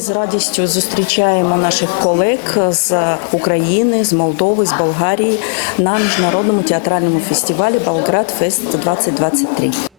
з радістю зустрічаємо наших колег з України, з Молдови, з Болгарії на міжнародному театральному фестивалі Болград Фест 2023.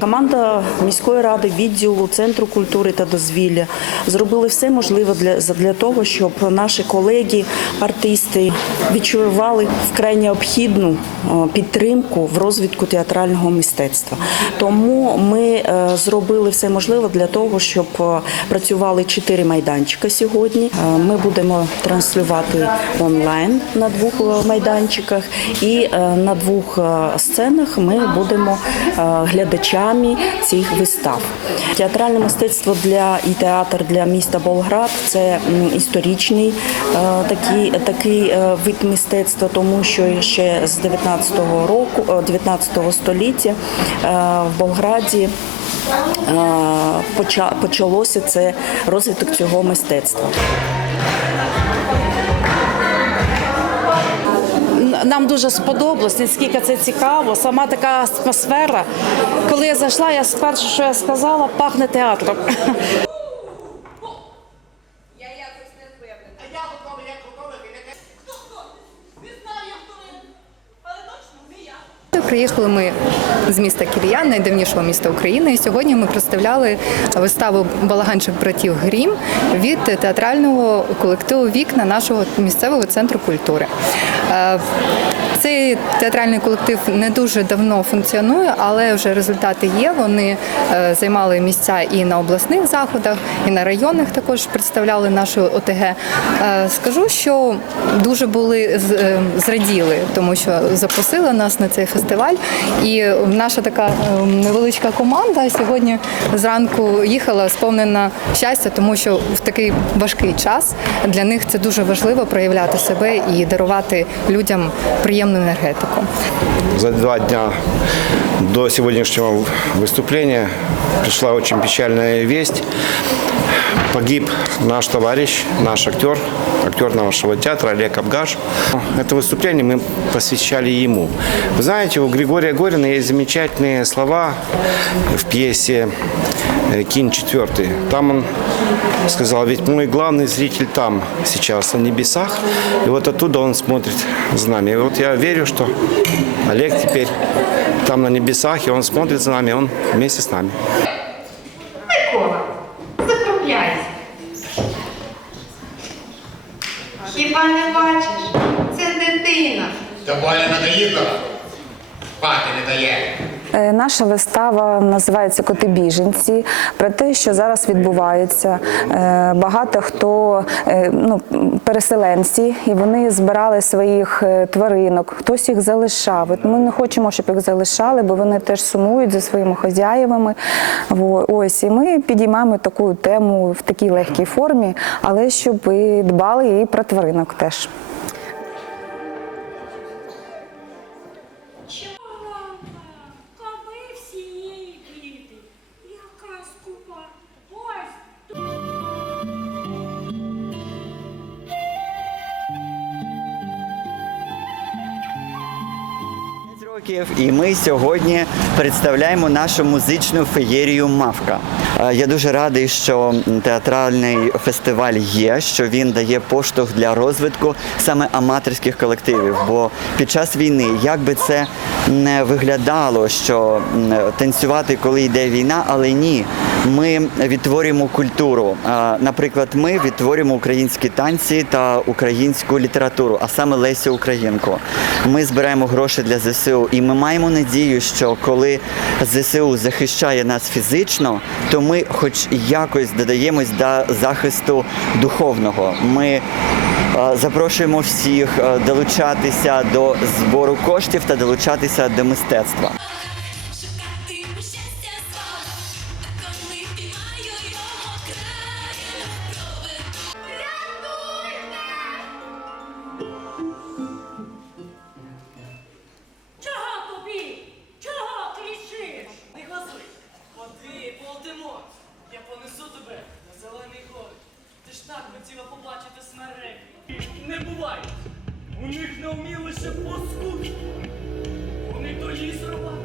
Команда міської ради, відділу центру культури та дозвілля зробили все можливе для для того, щоб наші колеги, артисти відчували вкрай необхідну е, підтримку в розвитку театрального мистецтва. Тому ми е, зробили все можливе для того, щоб е, працювали чотири майданчика сьогодні. Ми будемо транслювати онлайн на двох майданчиках, і на двох сценах ми будемо е, глядачами цих вистав. Театральне мистецтво для і театр для міста Болград це історичний е, такий, такий е, вид мистецтва, тому що ще з 19-го року, е, 19 століття е, в Болграді. е, Почалося це розвиток цього мистецтва. Нам дуже сподобалось, наскільки це цікаво. Сама така атмосфера. Коли я зайшла, я спершу, що я сказала, пахне театром. Я якось не впевнена. А я готовий, як готовий. Хто хто? Не знаю, хто він. Але точно не я. Приїхали ми з міста Кір'ян, найдавнішого міста України. І сьогодні ми представляли виставу Балаганчик братів Грім від театрального колективу Вікна нашого місцевого центру культури. Цей театральний колектив не дуже давно функціонує, але вже результати є. Вони е, займали місця і на обласних заходах, і на районних також представляли нашу ОТГ. Е, Скажу, що дуже були е, зраділи, тому що запросили нас на цей фестиваль. І наша така невеличка команда сьогодні зранку їхала сповнена щастя, тому що в такий важкий час для них це дуже важливо проявляти себе і дарувати людям приємну енергетику. За два дня до сегодняшнего выступления пришла очень печальная весть. Погиб наш товарищ, наш актер, актер нашего театра Олег Абгаш. Это выступление мы посвящали ему. Вы знаете, у Григория Горина есть замечательные слова в пьесе «Кин четвертый». Там он сказал, ведь мой главный зритель там сейчас, на небесах, и вот оттуда он смотрит за нами. И вот я верю, что Олег теперь там на небесах, и он смотрит за нами, он вместе с нами. Микола, закругляйся. Хіба не бачиш? Це дитина. Та Боля надоїдла. Спати не дає. Е, Наша вистава називається Коти біженці. Про те, що зараз відбувається. Е, Багато хто е, ну, переселенці, і вони збирали своїх тваринок, хтось їх залишав. Ми не хочемо, щоб їх залишали, бо вони теж сумують за своїми хазяєвами. Ось і ми підіймаємо таку тему в такій легкій формі, але щоб і дбали і про тваринок теж. Років, і ми сьогодні представляємо нашу музичну феєрію Мавка. Е, Я дуже радий, що театральний фестиваль є, що він дає поштовх для розвитку саме аматорських колективів. Бо під час війни, як би це не виглядало, що танцювати, коли йде війна, але ні, ми відтворюємо культуру. Е, Наприклад, ми відтворюємо українські танці та українську літературу, а саме Лесю Українку. Ми збираємо гроші для ЗСУ, і ми маємо надію, що коли ЗСУ захищає нас фізично, то ми, хоч якось, додаємось до захисту духовного. Ми е, запрошуємо всіх е, долучатися до збору коштів та долучатися до мистецтва. Паскуд. Вони то її рвати,